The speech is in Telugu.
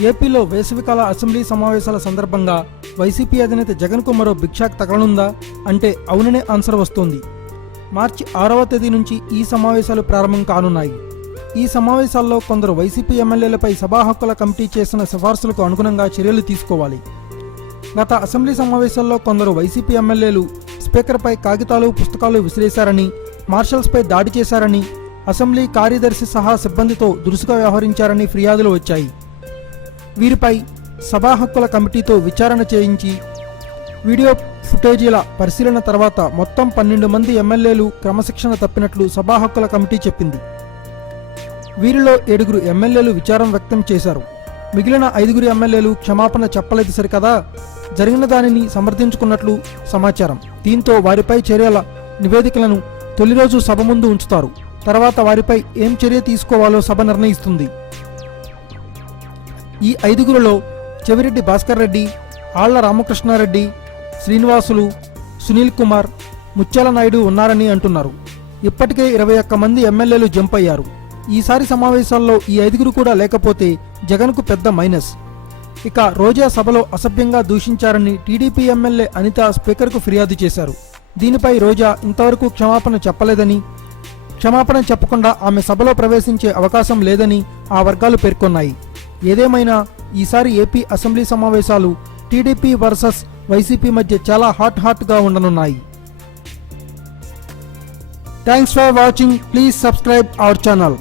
ఏపీలో వేసవికాల అసెంబ్లీ సమావేశాల సందర్భంగా వైసీపీ అధినేత జగన్కు మరో బిగ్ షాక్ తగలనుందా అంటే అవుననే ఆన్సర్ వస్తోంది. మార్చి 6వ తేదీ నుంచి ఈ సమావేశాలు ప్రారంభం కానున్నాయి. ఈ సమావేశాల్లో కొందరు వైసీపీ ఎమ్మెల్యేలపై సభా హక్కుల కమిటీ చేసిన సిఫార్సులకు అనుగుణంగా చర్యలు తీసుకోవాలి. గత అసెంబ్లీ సమావేశాల్లో కొందరు వైసీపీ ఎమ్మెల్యేలు స్పీకర్పై కాగితాలు పుస్తకాలు విసిరేశారని, మార్షల్స్పై దాడి చేశారని, అసెంబ్లీ కార్యదర్శి సహా సిబ్బందితో దురుసుగా వ్యవహరించారని ఫిర్యాదులు వచ్చాయి. వీరిపై సభా హక్కుల కమిటీతో విచారణ చేయించి వీడియో ఫుటేజీల పరిశీలన తర్వాత మొత్తం 12 మంది ఎమ్మెల్యేలు క్రమశిక్షణ తప్పినట్లు సభా హక్కుల కమిటీ చెప్పింది. వీరిలో 7 ఎమ్మెల్యేలు విచారం వ్యక్తం చేశారు. మిగిలిన 5 ఎమ్మెల్యేలు క్షమాపణ చెప్పలేదు సరికదా, జరిగిన దానిని సమర్థించుకున్నట్లు సమాచారం. దీంతో వారిపై చర్యల నివేదికలను తొలి రోజు సభ ముందు ఉంచుతారు. తర్వాత వారిపై ఏం చర్య తీసుకోవాలో సభ నిర్ణయిస్తుంది. ఈ 5 చెవిరెడ్డి భాస్కర్ రెడ్డి, ఆళ్ల రామకృష్ణారెడ్డి, శ్రీనివాసులు, సునీల్ కుమార్, ముత్యాల నాయుడు ఉన్నారని అంటున్నారు. ఇప్పటికే 21 మంది ఎమ్మెల్యేలు జంప్ అయ్యారు. ఈసారి సమావేశాల్లో ఈ 5 కూడా లేకపోతే జగన్కు పెద్ద మైనస్. ఇక రోజా సభలో అసభ్యంగా దూషించారని టీడీపీ ఎమ్మెల్యే అనిత స్పీకర్కు ఫిర్యాదు చేశారు. దీనిపై రోజా ఇంతవరకు క్షమాపణ చెప్పలేదని, క్షమాపణ చెప్పకుండా ఆమె సభలో ప్రవేశించే అవకాశం లేదని ఆ వర్గాలు పేర్కొన్నాయి. ఏదేమైనా ఈసారి ఏపీ అసెంబ్లీ సమావేశాలు టీడీపీ వర్సెస్ వైసీపీ మధ్య చాలా హాట్గా ఉండనున్నాయి. Thanks for watching. Please subscribe our channel.